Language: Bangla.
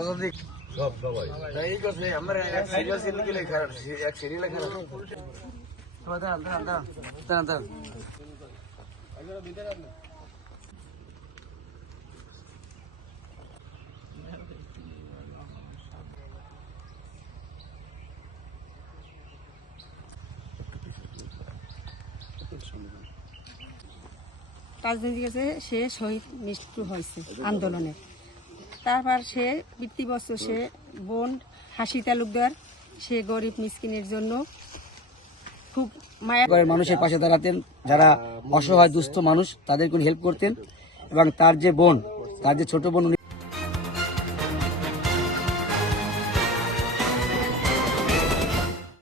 শতাধিক সব সবাই এই করছে আমার এক সিরিয়াল সিন কি লেখা এক সিরিয়াল লেখা দাঁড়ান রাজনীতি কাছে সে শহীদ মৃত্যু হয়েছে আন্দোলনের। তারপর সে বৃত্তিবছর সে বোন হাসি তালুকদার, সে গরিব মিসকিনের জন্য খুব মায়া করে মানুষের পাশে দাঁড়াতেন, যারা অসহায় দুস্থ মানুষ তাদের কোনো হেল্প করতেন। এবং তার যে ছোট বোন